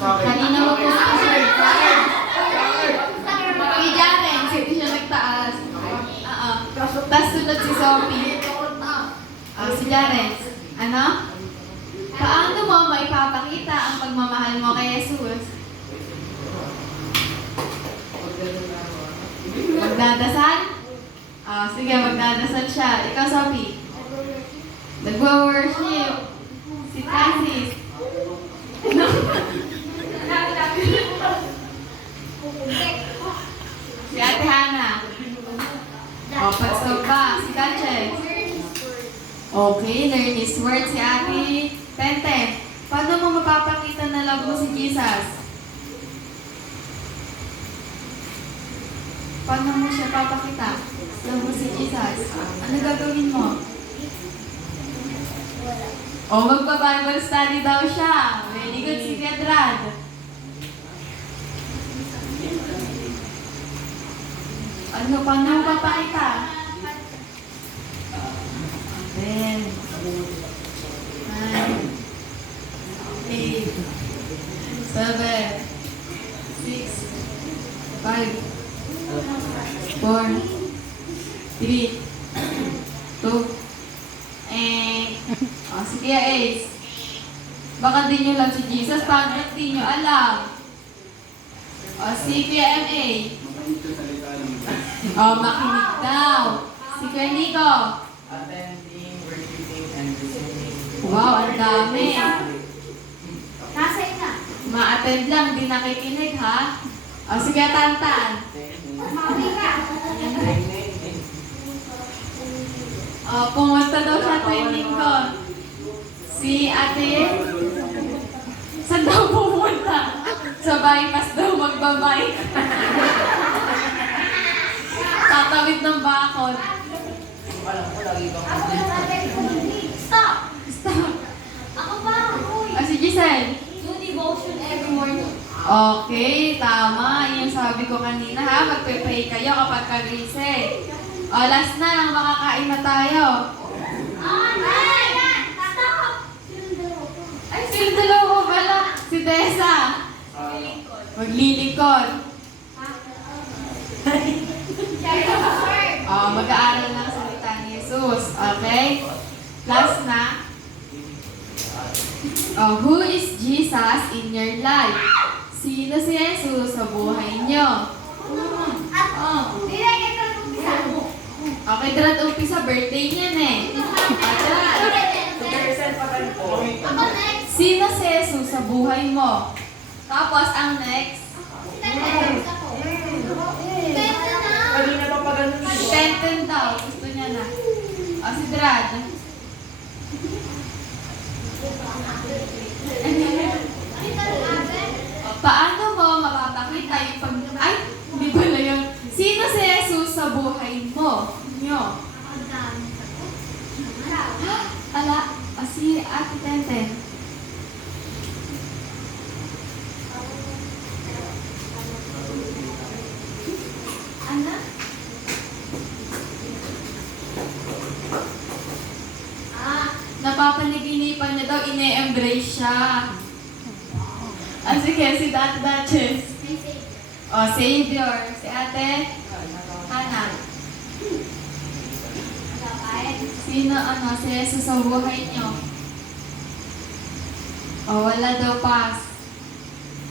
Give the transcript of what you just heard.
Kanina mo po sa kay Jaren, hindi siya nagtaas. Tapos sunod si Sophie. Si Jaren. Ano? Paano mo maipapakita ang pagmamahal mo kay Jesus? Magdadasal? Sige, magdadasal siya. Ikaw, Sophie. Nagwa-worship. Si Francis. Si Ate Hannah. Pagsamba. Si Katches. Okay, learn His word. Si Ate Tenten. Paano mo mapapakita na love mo si Jesus? Paano mo siya papakita? Love mo si Jesus. Ano gagawin mo? Magpa-Bible study daw siya. Very good si Kedrad. Paano mo papakita? 10, 9, 8, 7, 6, 5, 4, 3, 2, and sige, Ace. Baka di nyo lang si Jesus, bakit di nyo alam? Si PMA. Makinig daw. Si Kuya Nico. Attending, worshiping, and receiving. Wow, ang dami. Nasa ina. Ma-attend lang, di nakikinig ha? Sige, Tantan. Mami ka. Pumunta daw siya training ko. Si Ate, saan daw pumunta? Sa bypass daw magbabike. Tatawid ng bakod. Alam ko, lagi bang Ako na natin. Stop! Stop. Ako ba? Uy. Si Giselle. Do devotion every morning. Okay, tama. Yung sabi ko kanina ha, magpe-pray kayo kapag kagising. Last na lang, makakain na tayo. Ay! Stop! Ay, sino dalawa pala? Si Tessa. Maglilingkod. Mag-aaral ng salita ni Jesus. Okay? Last na. Who is Jesus in your life? Sino si Jesus sa buhay niyo? Okay, Drat, umpisa, birthday niyan eh. Ako next. Sino si Jesus sa buhay mo? Tapos, ang next, Kanina pa pa ganun. si Tenten daw. Gusto niya na. Si Drad. Paano mo mapapakita yung pag... Ay, hindi pala yun. Sino si Jesus sa buhay mo? Nyo. Ala, si Ate Tenten. Ana? Napapanaginipan niya daw, ine-embrace siya. Sige, si Ate Duchess. Savior. Si Ate Hannah. Sino, si Jesus sa buhay niyo? Wala daw pass.